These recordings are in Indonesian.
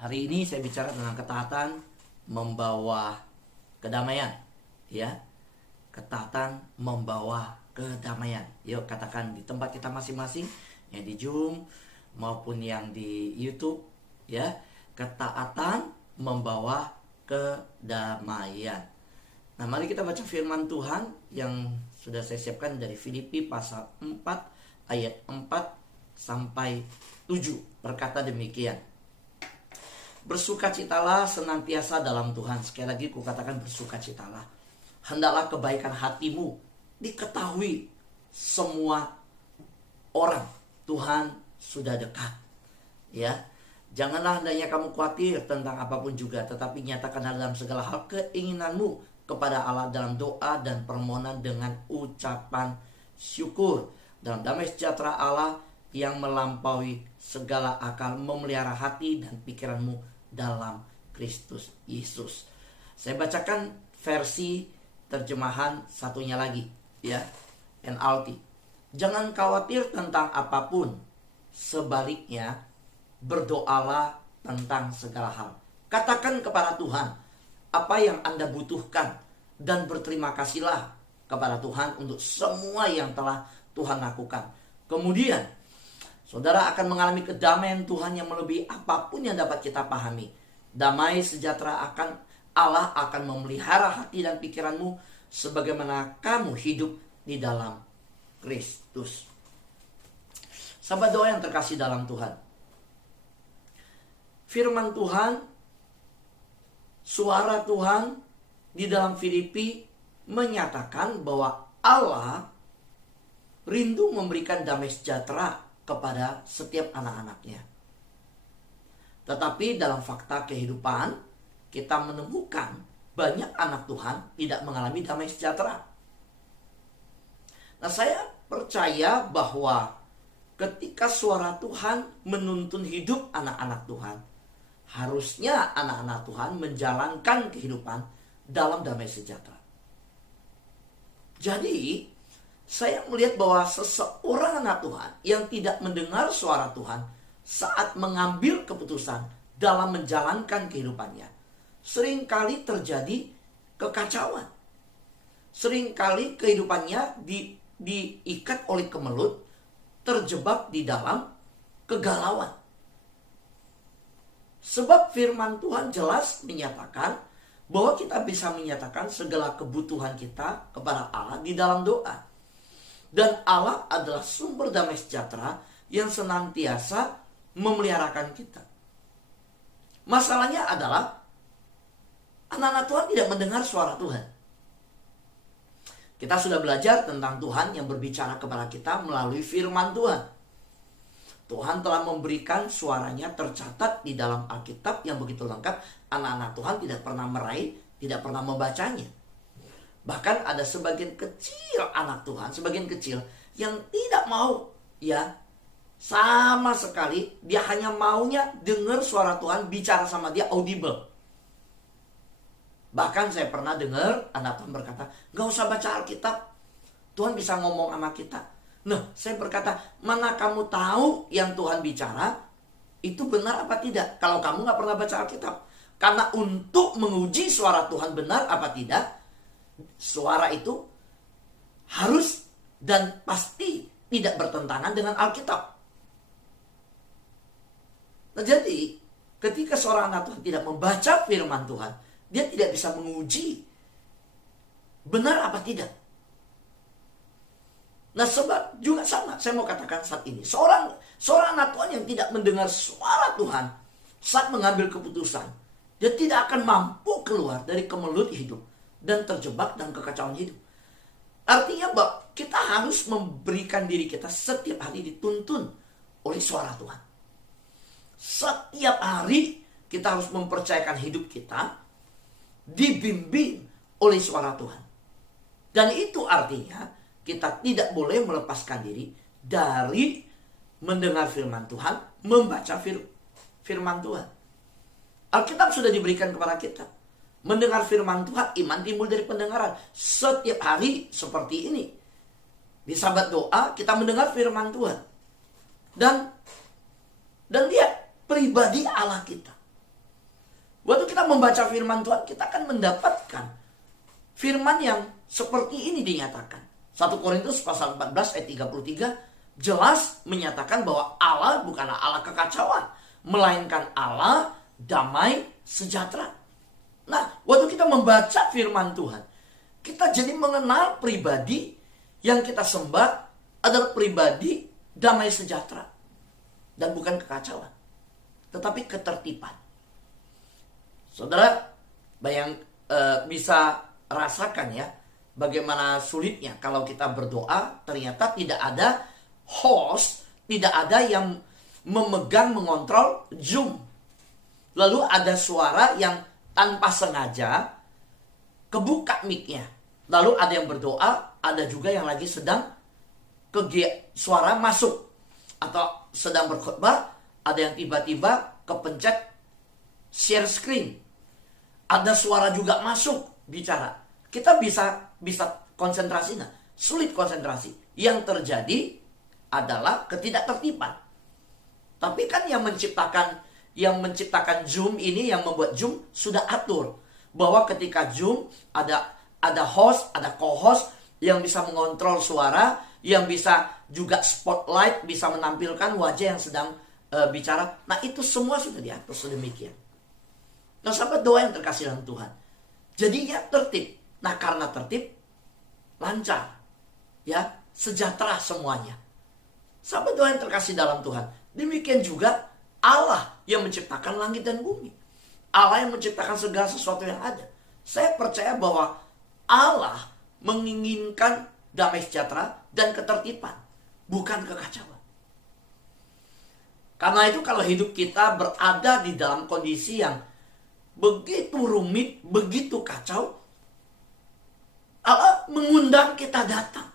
Hari ini saya bicara tentang ketaatan membawa kedamaian, ya. Ketaatan membawa kedamaian. Yuk katakan di tempat kita masing-masing, yang di Zoom maupun yang di YouTube, ya. Ketaatan membawa kedamaian. Nah, mari kita baca firman Tuhan yang sudah saya siapkan dari Filipi pasal 4 ayat 4 sampai 7. Berkata demikian: bersukacitalah senantiasa dalam Tuhan. Sekali lagi kukatakan bersukacitalah. Hendaklah kebaikan hatimu diketahui semua orang. Tuhan sudah dekat. Ya, janganlah hendaknya kamu khawatir tentang apapun juga, tetapi nyatakanlah dalam segala hal keinginanmu kepada Allah dalam doa dan permohonan dengan ucapan syukur. Dalam damai sejahtera Allah yang melampaui segala akal memelihara hati dan pikiranmu dalam Kristus Yesus. Saya bacakan versi terjemahan satunya lagi, ya, NLT. Jangan khawatir tentang apapun, sebaliknya berdoalah tentang segala hal. Katakan kepada Tuhan apa yang Anda butuhkan dan berterima kasihlah kepada Tuhan untuk semua yang telah Tuhan lakukan. Kemudian saudara akan mengalami kedamaian Tuhan yang melebihi apapun yang dapat kita pahami. Damai sejahtera Allah akan memelihara hati dan pikiranmu sebagaimana kamu hidup di dalam Kristus. Sahabat doa yang terkasih dalam Tuhan, firman Tuhan, suara Tuhan di dalam Filipi menyatakan bahwa Allah rindu memberikan damai sejahtera kepada setiap anak-anaknya. Tetapi dalam fakta kehidupan, kita menemukan banyak anak Tuhan tidak mengalami damai sejahtera. Nah, saya percaya bahwa ketika suara Tuhan menuntun hidup anak-anak Tuhan, harusnya anak-anak Tuhan menjalankan kehidupan dalam damai sejahtera. Jadi, saya melihat bahwa seseorang anak Tuhan yang tidak mendengar suara Tuhan saat mengambil keputusan dalam menjalankan kehidupannya, seringkali terjadi kekacauan. Seringkali kehidupannya diikat oleh kemelut, terjebak di dalam kegalauan. Sebab firman Tuhan jelas menyatakan bahwa kita bisa menyatakan segala kebutuhan kita kepada Allah di dalam doa. Dan Allah adalah sumber damai sejahtera yang senantiasa memeliharakan kita. Masalahnya adalah anak-anak Tuhan tidak mendengar suara Tuhan. Kita sudah belajar tentang Tuhan yang berbicara kepada kita melalui firman Tuhan. Tuhan telah memberikan suaranya tercatat di dalam Alkitab yang begitu lengkap. Anak-anak Tuhan tidak pernah meraih, tidak pernah membacanya. Bahkan ada sebagian kecil anak Tuhan, sebagian kecil yang tidak mau, ya, sama sekali. Dia hanya maunya dengar suara Tuhan bicara sama dia audible. Bahkan saya pernah dengar anak Tuhan berkata, gak usah baca Alkitab, Tuhan bisa ngomong sama kita. Nah, saya berkata, mana kamu tahu yang Tuhan bicara itu benar apa tidak kalau kamu gak pernah baca Alkitab? Karena untuk menguji suara Tuhan benar apa tidak, suara itu harus dan pasti tidak bertentangan dengan Alkitab. Nah, jadi ketika seorang anak Tuhan tidak membaca firman Tuhan, dia tidak bisa menguji benar apa tidak. Nah, sebab juga sama, saya mau katakan saat ini, seorang anak Tuhan yang tidak mendengar suara Tuhan saat mengambil keputusan, dia tidak akan mampu keluar dari kemelut hidup dan terjebak dalam kekacauan hidup. Artinya bahwa kita harus memberikan diri kita setiap hari dituntun oleh suara Tuhan. Setiap hari kita harus mempercayakan hidup kita dibimbing oleh suara Tuhan. Dan itu artinya kita tidak boleh melepaskan diri dari mendengar firman Tuhan, membaca firman Tuhan. Alkitab sudah diberikan kepada kita. Mendengar firman Tuhan, iman timbul dari pendengaran. Setiap hari seperti ini. Di sahabat doa kita mendengar firman Tuhan. Dan dia pribadi Allah kita. Waktu kita membaca firman Tuhan, kita akan mendapatkan firman yang seperti ini dinyatakan. 1 Korintus pasal 14 ayat 33 jelas menyatakan bahwa Allah bukanlah Allah kekacauan, melainkan Allah damai sejahtera. Nah, waktu kita membaca firman Tuhan, kita jadi mengenal pribadi yang kita sembah adalah pribadi damai sejahtera. Dan bukan kekacauan, tetapi ketertiban. Saudara, bisa rasakan ya, bagaimana sulitnya kalau kita berdoa, ternyata tidak ada host, tidak ada yang memegang, mengontrol Zoom. Lalu ada suara yang tanpa sengaja kebuka mic-nya. Lalu ada yang berdoa, ada juga yang lagi sedang suara masuk. Atau sedang berkhotbah, ada yang tiba-tiba kepencet share screen. Ada suara juga masuk bicara. Kita bisa konsentrasi nggak? Sulit konsentrasi. Yang terjadi adalah ketidaktertiban. Tapi kan yang menciptakan Zoom ini, yang membuat Zoom sudah atur bahwa ketika Zoom ada host, ada co-host yang bisa mengontrol suara, yang bisa juga spotlight, bisa menampilkan wajah yang sedang bicara. Nah, itu semua sudah diatur sedemikian. Nah, sahabat doa yang terkasih dalam Tuhan, jadinya tertib. Nah, karena tertib, lancar, ya, sejahtera semuanya. Sahabat doa yang terkasih dalam Tuhan, demikian juga Allah yang menciptakan langit dan bumi. Allah yang menciptakan segala sesuatu yang ada. Saya percaya bahwa Allah menginginkan damai sejahtera dan ketertiban, bukan kekacauan. Karena itu kalau hidup kita berada di dalam kondisi yang begitu rumit, begitu kacau, Allah mengundang kita datang.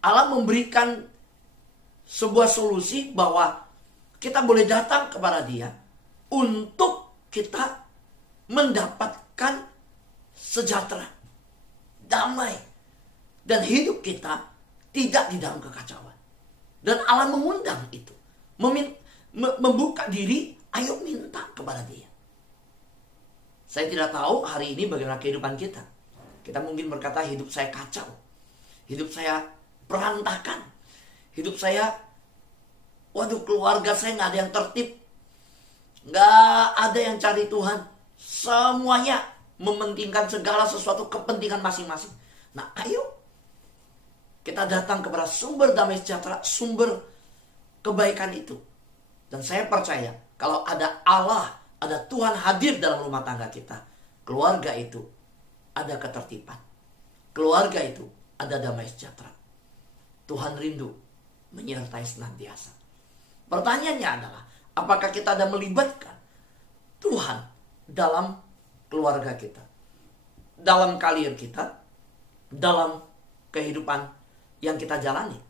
Allah memberikan sebuah solusi bahwa kita boleh datang kepada Dia untuk kita mendapatkan sejahtera, damai, dan hidup kita tidak di dalam kekacauan. Dan Allah mengundang itu, membuka diri, ayo minta kepada Dia. Saya tidak tahu hari ini bagaimana kehidupan kita. Kita mungkin berkata hidup saya kacau, hidup saya berantakan, hidup saya, waduh, keluarga saya nggak ada yang tertib, nggak ada yang cari Tuhan, semuanya mementingkan segala sesuatu kepentingan masing-masing. Nah, ayo kita datang kepada sumber damai sejahtera, sumber kebaikan itu. Dan saya percaya kalau ada Allah, ada Tuhan hadir dalam rumah tangga kita, keluarga itu ada ketertiban, keluarga itu ada damai sejahtera. Tuhan rindu menyertai senantiasa. Pertanyaannya adalah, apakah kita ada melibatkan Tuhan dalam keluarga kita, dalam karir kita, dalam kehidupan yang kita jalani?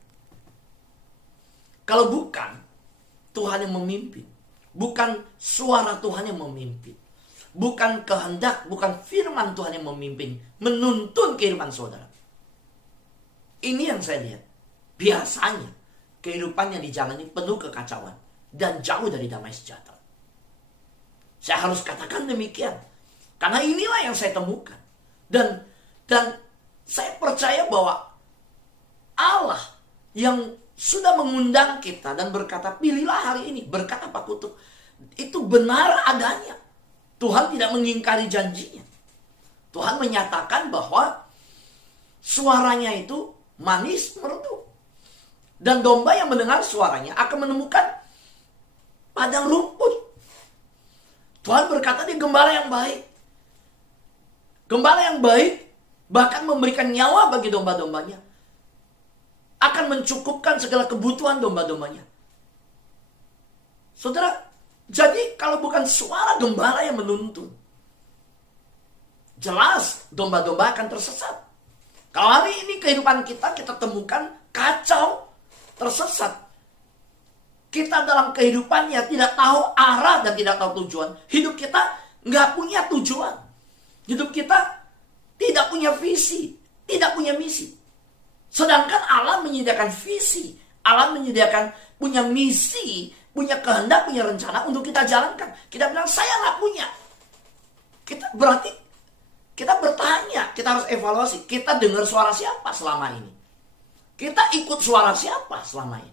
Kalau bukan, Tuhan yang memimpin, bukan suara Tuhan yang memimpin, bukan kehendak, bukan firman Tuhan yang memimpin, menuntun kehidupan saudara. Ini yang saya lihat. Biasanya kehidupan yang dijalani penuh kekacauan dan jauh dari damai sejahtera. Saya harus katakan demikian, karena inilah yang saya temukan. Dan saya percaya bahwa Allah yang sudah mengundang kita dan berkata, pilihlah hari ini, berkat apa kutuk, itu benar adanya. Tuhan tidak mengingkari janjinya. Tuhan menyatakan bahwa suaranya itu manis merdu. Dan domba yang mendengar suaranya akan menemukan padang rumput. Tuhan berkata dia gembala yang baik. Gembala yang baik bahkan memberikan nyawa bagi domba-dombanya. Akan mencukupkan segala kebutuhan domba-dombanya. Saudara, jadi kalau bukan suara gembala yang menuntun, jelas domba-domba akan tersesat. Kalau hari ini kehidupan kita temukan kacau, tersesat. Kita dalam kehidupannya tidak tahu arah dan tidak tahu tujuan. Hidup kita nggak punya tujuan. Hidup kita tidak punya visi, tidak punya misi. Sedangkan Allah menyediakan visi, Allah punya misi, punya kehendak, punya rencana untuk kita jalankan. Kita bilang, saya nggak punya. Berarti kita bertanya, kita harus evaluasi. Kita dengar suara siapa selama ini? Kita ikut suara siapa selama ini?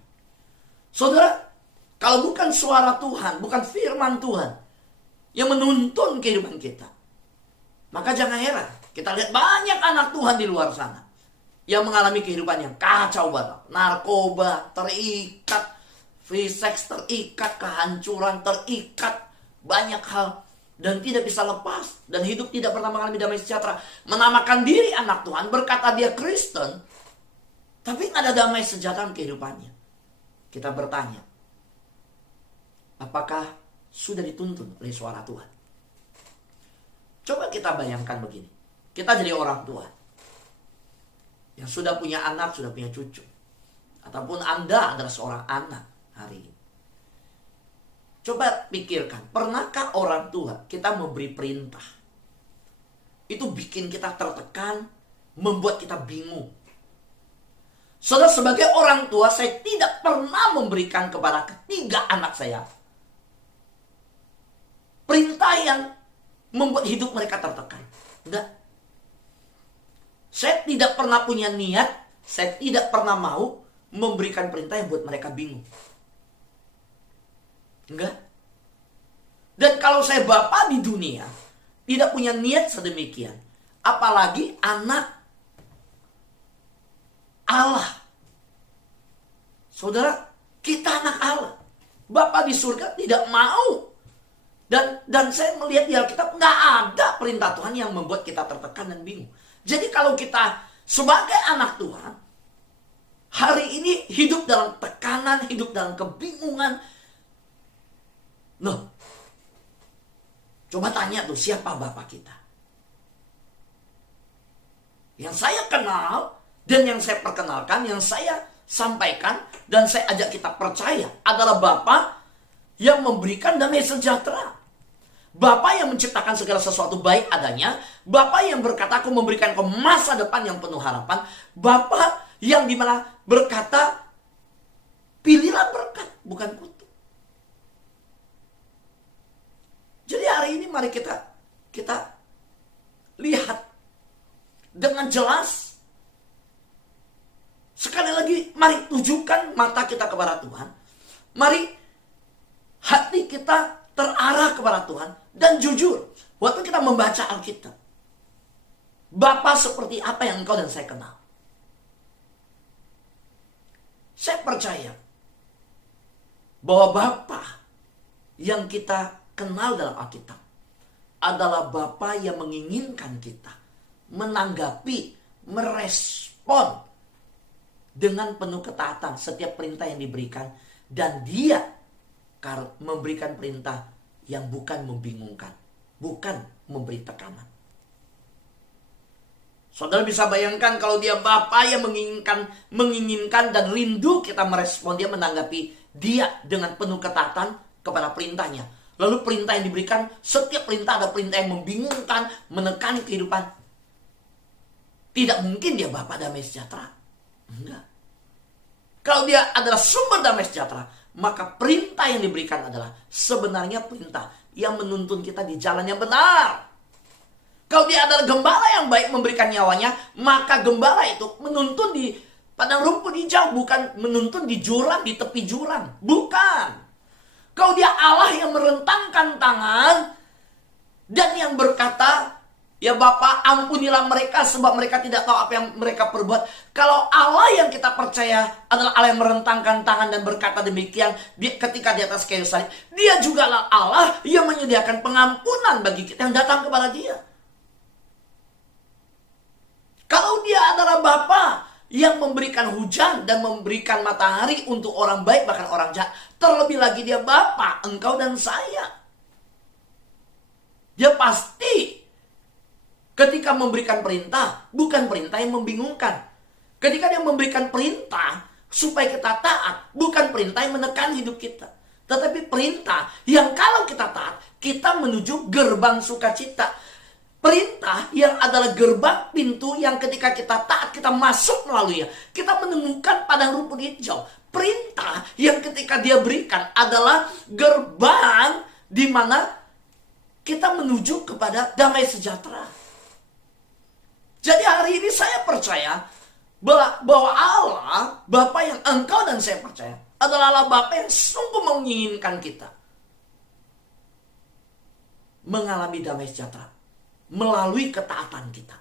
Saudara, kalau bukan suara Tuhan, bukan firman Tuhan yang menuntun kehidupan kita, maka jangan heran kita lihat banyak anak Tuhan di luar sana yang mengalami kehidupan yang kacau balau. Narkoba terikat, free sex terikat, kehancuran terikat, banyak hal, dan tidak bisa lepas, dan hidup tidak pernah mengalami damai sejahtera. Menamakan diri anak Tuhan, berkata dia Kristen, tapi nggak ada damai sejahtera dalam kehidupannya. Kita bertanya, apakah sudah dituntun oleh suara Tuhan? Coba kita bayangkan begini. Kita jadi orang tua yang sudah punya anak, sudah punya cucu. Ataupun Anda adalah seorang anak hari ini. Coba pikirkan, pernahkah orang tua kita memberi perintah? Itu bikin kita tertekan, membuat kita bingung. Saudara, sebagai orang tua, saya tidak pernah memberikan kepada ketiga anak saya perintah yang membuat hidup mereka tertekan. Enggak. Saya tidak pernah punya niat, saya tidak pernah mau memberikan perintah yang buat mereka bingung. Enggak. Dan kalau saya bapak di dunia, tidak punya niat sedemikian, apalagi anak Allah. Saudara, kita anak Allah. Bapak di surga tidak mau. Dan saya melihat di Alkitab nggak ada perintah Tuhan yang membuat kita tertekan dan bingung. Jadi kalau kita sebagai anak Tuhan, hari ini hidup dalam tekanan, hidup dalam kebingungan. Loh, coba tanya tuh, siapa bapak kita? Yang saya kenal dan yang saya perkenalkan, yang saya sampaikan dan saya ajak kita percaya adalah Bapa yang memberikan damai sejahtera. Bapa yang menciptakan segala sesuatu baik adanya. Bapa yang berkata, aku memberikan kau masa depan yang penuh harapan. Bapa yang dimana berkata, pilihlah berkat, bukan kutuk. Jadi hari ini mari kita lihat dengan jelas. Sekali lagi, mari tujukan mata kita kepada Tuhan. Mari hati kita terarah kepada Tuhan. Dan jujur, waktu kita membaca Alkitab, Bapa seperti apa yang engkau dan saya kenal. Saya percaya bahwa Bapa yang kita kenal dalam Alkitab adalah Bapa yang menginginkan kita menanggapi, merespon dengan penuh ketaatan setiap perintah yang diberikan. Dan dia memberikan perintah yang bukan membingungkan, bukan memberi tekanan. Saudara bisa bayangkan kalau dia Bapa yang menginginkan dan rindu kita merespon dia, menanggapi dia dengan penuh ketaatan kepada perintahnya. Lalu perintah yang diberikan, setiap perintah ada perintah yang membingungkan, menekan kehidupan. Tidak mungkin dia Bapa damai sejahtera. Enggak. Kalau dia adalah sumber damai sejahtera, maka perintah yang diberikan adalah sebenarnya perintah yang menuntun kita di jalan yang benar. Kalau dia adalah gembala yang baik memberikan nyawanya, maka gembala itu menuntun di padang rumput hijau, bukan menuntun di jurang, di tepi jurang. Bukan. Kalau dia Allah yang merentangkan tangan dan yang berkata, ya Bapa, ampunilah mereka sebab mereka tidak tahu apa yang mereka perbuat. Kalau Allah yang kita percaya adalah Allah yang merentangkan tangan dan berkata demikian ketika di atas kayu salib, dia juga adalah Allah yang menyediakan pengampunan bagi kita yang datang kepada dia. Kalau dia adalah Bapa yang memberikan hujan dan memberikan matahari untuk orang baik bahkan orang jahat, terlebih lagi dia Bapa engkau dan saya. Dia pasti ketika memberikan perintah, bukan perintah yang membingungkan. Ketika dia memberikan perintah supaya kita taat, bukan perintah yang menekan hidup kita. Tetapi perintah yang kalau kita taat, kita menuju gerbang sukacita. Perintah yang adalah gerbang pintu yang ketika kita taat, kita masuk melaluinya. Kita menemukan padang rumput hijau. Perintah yang ketika dia berikan adalah gerbang di mana kita menuju kepada damai sejahtera. Jadi hari ini saya percaya bahwa Allah, Bapa yang engkau dan saya percaya, adalah Allah Bapa yang sungguh menginginkan kita mengalami damai sejahtera melalui ketaatan kita.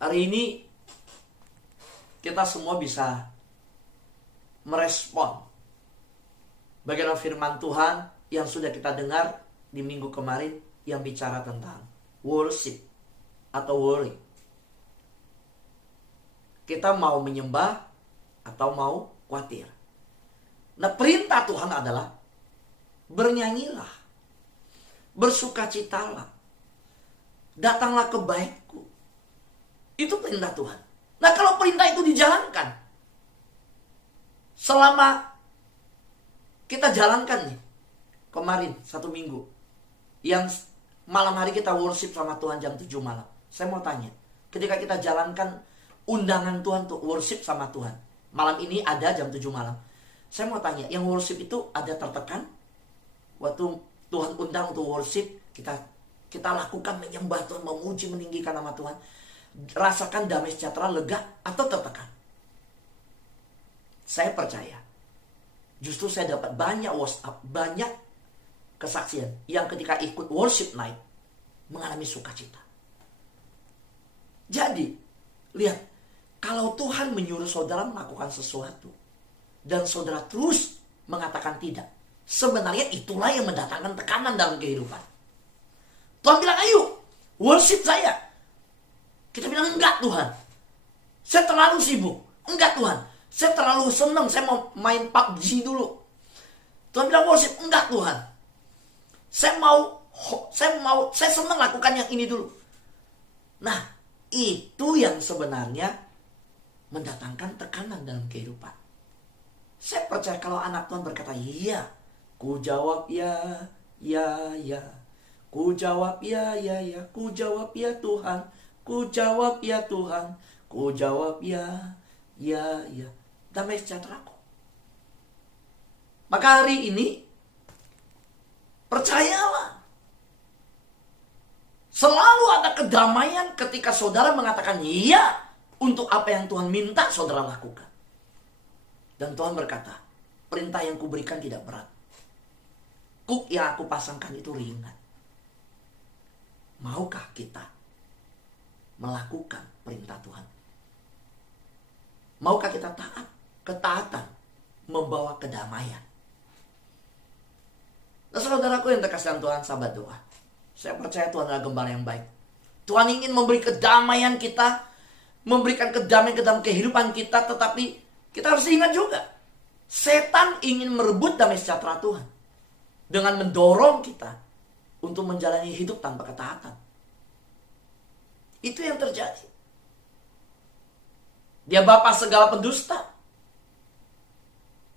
Hari ini kita semua bisa merespon bagaimana firman Tuhan yang sudah kita dengar di minggu kemarin yang bicara tentang worship atau worry. Kita mau menyembah atau mau khawatir. Nah, perintah Tuhan adalah bernyanyilah, bersukacitalah, datanglah ke baitku. Itu perintah Tuhan. Nah, kalau perintah itu dijalankan, selama kita jalankan nih, kemarin 1 minggu, yang malam hari kita worship sama Tuhan jam 7 malam. Saya mau tanya, ketika kita jalankan undangan Tuhan untuk worship sama Tuhan, malam ini ada jam 7 malam. Saya mau tanya, yang worship itu ada tertekan? Waktu Tuhan undang untuk worship, kita lakukan menyembah Tuhan, memuji, meninggikan nama Tuhan. Rasakan damai sejahtera, lega, atau tertekan? Saya percaya, justru saya dapat banyak WhatsApp, banyak kesaksian yang ketika ikut worship night mengalami sukacita. Jadi, lihat, kalau Tuhan menyuruh saudara melakukan sesuatu dan saudara terus mengatakan tidak, sebenarnya itulah yang mendatangkan tekanan dalam kehidupan. Tuhan bilang, ayo worship saya. Kita bilang, enggak Tuhan, saya terlalu sibuk. Enggak Tuhan, saya terlalu senang, saya mau main PUBG dulu. Tuhan bilang worship, enggak Tuhan, saya senang lakukan yang ini dulu. Nah, itu yang sebenarnya mendatangkan tekanan dalam kehidupan. Saya percaya kalau anak Tuhan berkata, iya, ku jawab ya, ya, ya. Ku jawab ya, ya, ya. Ku jawab ya Tuhan. Ku jawab ya Tuhan. Ku jawab ya, ya, ya. Damai sejahtera kok. Maka hari ini, percayalah, selalu ada kedamaian ketika saudara mengatakan iya untuk apa yang Tuhan minta saudara lakukan. Dan Tuhan berkata, perintah yang kuberikan tidak berat. Kuk yang aku pasangkan itu ringan. Maukah kita melakukan perintah Tuhan? Maukah kita taat? Ketaatan membawa kedamaian. Nah, saudaraku yang terkasih Tuhan, sahabat doa, saya percaya Tuhan adalah gembala yang baik. Tuhan ingin memberi kedamaian kita, memberikan kedamaian ke dalam kehidupan kita, tetapi kita harus ingat juga, setan ingin merebut damai sejahtera Tuhan dengan mendorong kita untuk menjalani hidup tanpa ketaatan. Itu yang terjadi. Dia bapa segala pendusta.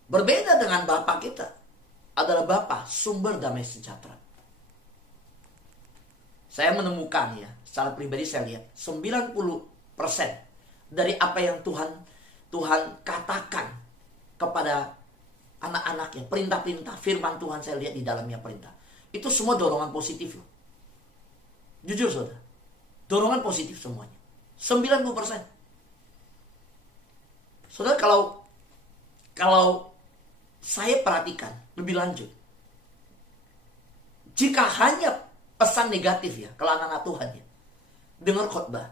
Berbeda dengan bapa kita, adalah bapa sumber damai sejahtera. Saya menemukan ya, secara pribadi saya lihat 90% dari apa yang Tuhan katakan kepada anak-anaknya, perintah-perintah, firman Tuhan saya lihat di dalamnya perintah. Itu semua dorongan positif loh. Jujur saudara, dorongan positif semuanya. 90%. Saudara, kalau saya perhatikan lebih lanjut, jika hanya pesan negatif ya, kalau anak-anak Tuhan ya, dengar khotbah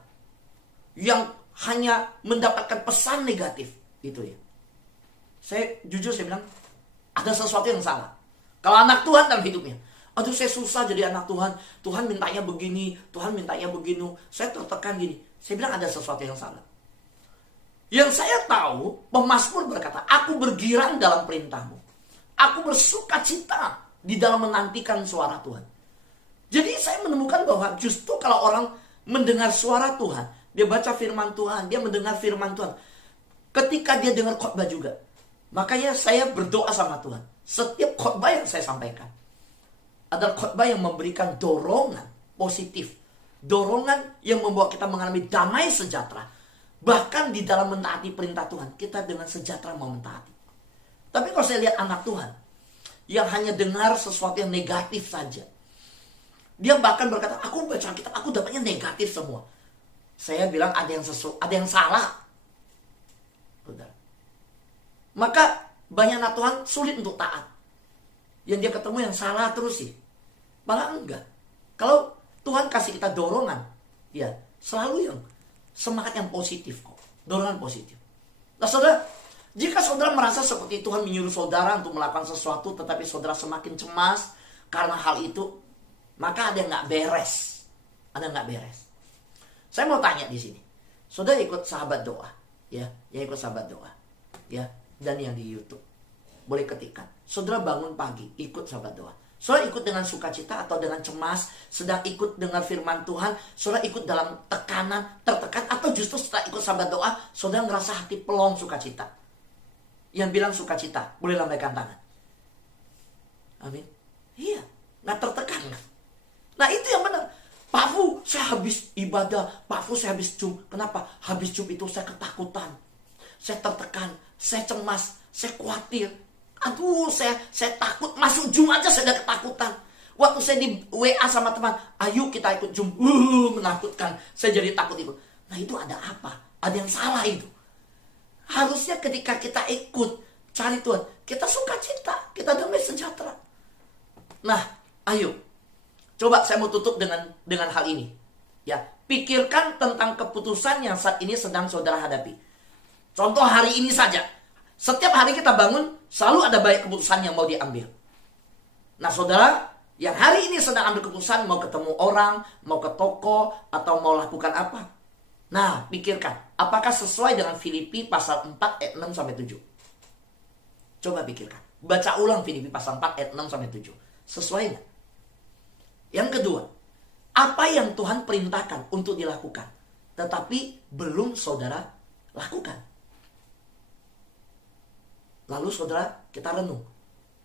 yang hanya mendapatkan pesan negatif itu ya, saya bilang ada sesuatu yang salah. Kalau anak Tuhan dalam hidupnya, aduh saya susah jadi anak Tuhan, Tuhan mintanya begini, Tuhan mintanya begini, saya tertekan gini, saya bilang ada sesuatu yang salah. Yang saya tahu, pemazmur berkata, aku bergirang dalam perintahmu, aku bersuka cita di dalam menantikan suara Tuhan. Jadi saya menemukan bahwa justru kalau orang mendengar suara Tuhan, dia baca firman Tuhan, dia mendengar firman Tuhan, ketika dia dengar khotbah juga, makanya saya berdoa sama Tuhan. Setiap khotbah yang saya sampaikan adalah khotbah yang memberikan dorongan positif, dorongan yang membawa kita mengalami damai sejahtera. Bahkan di dalam mentaati perintah Tuhan, kita dengan sejahtera mau mentaati. Tapi kalau saya lihat anak Tuhan yang hanya dengar sesuatu yang negatif saja. Dia bahkan berkata, aku baca kitab, aku dapatnya negatif semua. Saya bilang ada yang salah. Saudara. Maka banyak anak Tuhan sulit untuk taat. Yang dia ketemu yang salah terus sih. Malah enggak. Kalau Tuhan kasih kita dorongan, ya selalu yang semangat yang positif kok. Dorongan positif. Nah saudara, jika saudara merasa seperti Tuhan menyuruh saudara untuk melakukan sesuatu, tetapi saudara semakin cemas karena hal itu, maka ada yang nggak beres. Ada yang nggak beres. Saya mau tanya di sini. Saudara ikut sahabat doa, ya, yang ikut sahabat doa, ya, dan yang di YouTube. Boleh ketikkan. Saudara bangun pagi, ikut sahabat doa. Saudara ikut dengan sukacita atau dengan cemas, sedang ikut dengar firman Tuhan, saudara ikut dalam tekanan, tertekan, atau justru setelah ikut sahabat doa, saudara ngerasa hati pelong sukacita. Yang bilang sukacita, boleh lambaikan tangan. Amin. Iya, nggak tertekan kan? Nah itu yang benar. Pak Fu, saya habis ibadah. Pak Fu, saya habis Zoom. Kenapa? Habis Zoom itu saya ketakutan. Saya tertekan. Saya cemas. Saya khawatir. Aduh, saya takut. Masuk Zoom aja saya udah ketakutan. Waktu saya di WA sama teman, ayo kita ikut Zoom. Menakutkan. Saya jadi takut itu. Nah itu ada apa? Ada yang salah itu. Harusnya ketika kita ikut cari Tuhan, kita sukacita. Kita damai sejahtera. Nah, ayo. Coba saya mau tutup dengan hal ini. Ya, pikirkan tentang keputusan yang saat ini sedang saudara hadapi. Contoh hari ini saja. Setiap hari kita bangun, selalu ada banyak keputusan yang mau diambil. Nah, saudara, yang hari ini sedang ambil keputusan mau ketemu orang, mau ke toko, atau mau lakukan apa? Nah, pikirkan. Apakah sesuai dengan Filipi pasal 4 ayat 6 sampai 7? Coba pikirkan. Baca ulang Filipi pasal 4 ayat 6 sampai 7. Sesuai nggak? Yang kedua, apa yang Tuhan perintahkan untuk dilakukan, tetapi belum saudara lakukan. Lalu saudara, kita renung.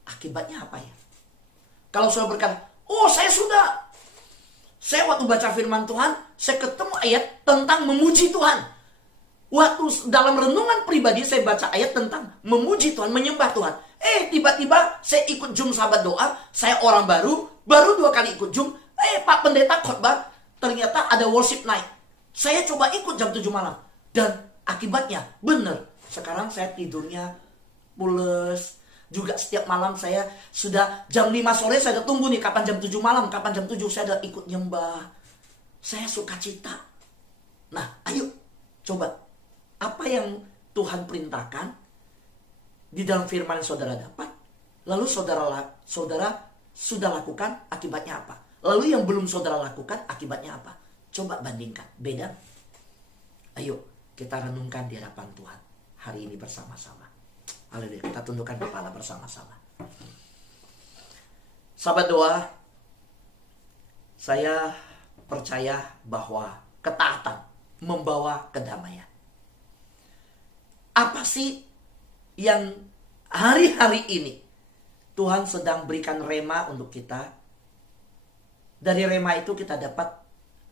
Akibatnya apa ya? Kalau saudara berkata, oh saya waktu baca firman Tuhan, saya ketemu ayat tentang memuji Tuhan. Waktu dalam renungan pribadi saya baca ayat tentang memuji Tuhan, menyembah Tuhan. Tiba-tiba saya ikut Zoom sahabat doa, saya orang baru 2 kali ikut Zoom. Pak pendeta khotbah, ternyata ada worship night. Saya coba ikut jam 7 malam. Dan akibatnya, benar. Sekarang saya tidurnya pules. Juga setiap malam saya sudah jam 5 sore saya udah tunggu nih kapan jam 7 malam, kapan jam 7 saya udah ikut nyembah. Saya sukacita. Nah, ayo coba. Apa yang Tuhan perintahkan di dalam firman yang saudara dapat, lalu saudara sudah lakukan, akibatnya apa? Lalu yang belum saudara lakukan, akibatnya apa? Coba bandingkan, beda. Ayo kita renungkan di hadapan Tuhan hari ini bersama-sama. Haleluya, kita tundukkan kepala bersama-sama. Sahabat doa, saya percaya bahwa ketaatan membawa kedamaian. Apa sih yang hari-hari ini Tuhan sedang berikan rema untuk kita? Dari rema itu kita dapat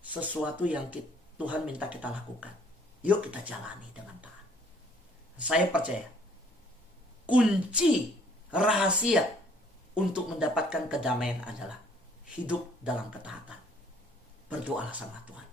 sesuatu yang Tuhan minta kita lakukan. Yuk kita jalani dengan taat. Saya percaya kunci rahasia untuk mendapatkan kedamaian adalah hidup dalam ketaatan. Berdoalah sama Tuhan.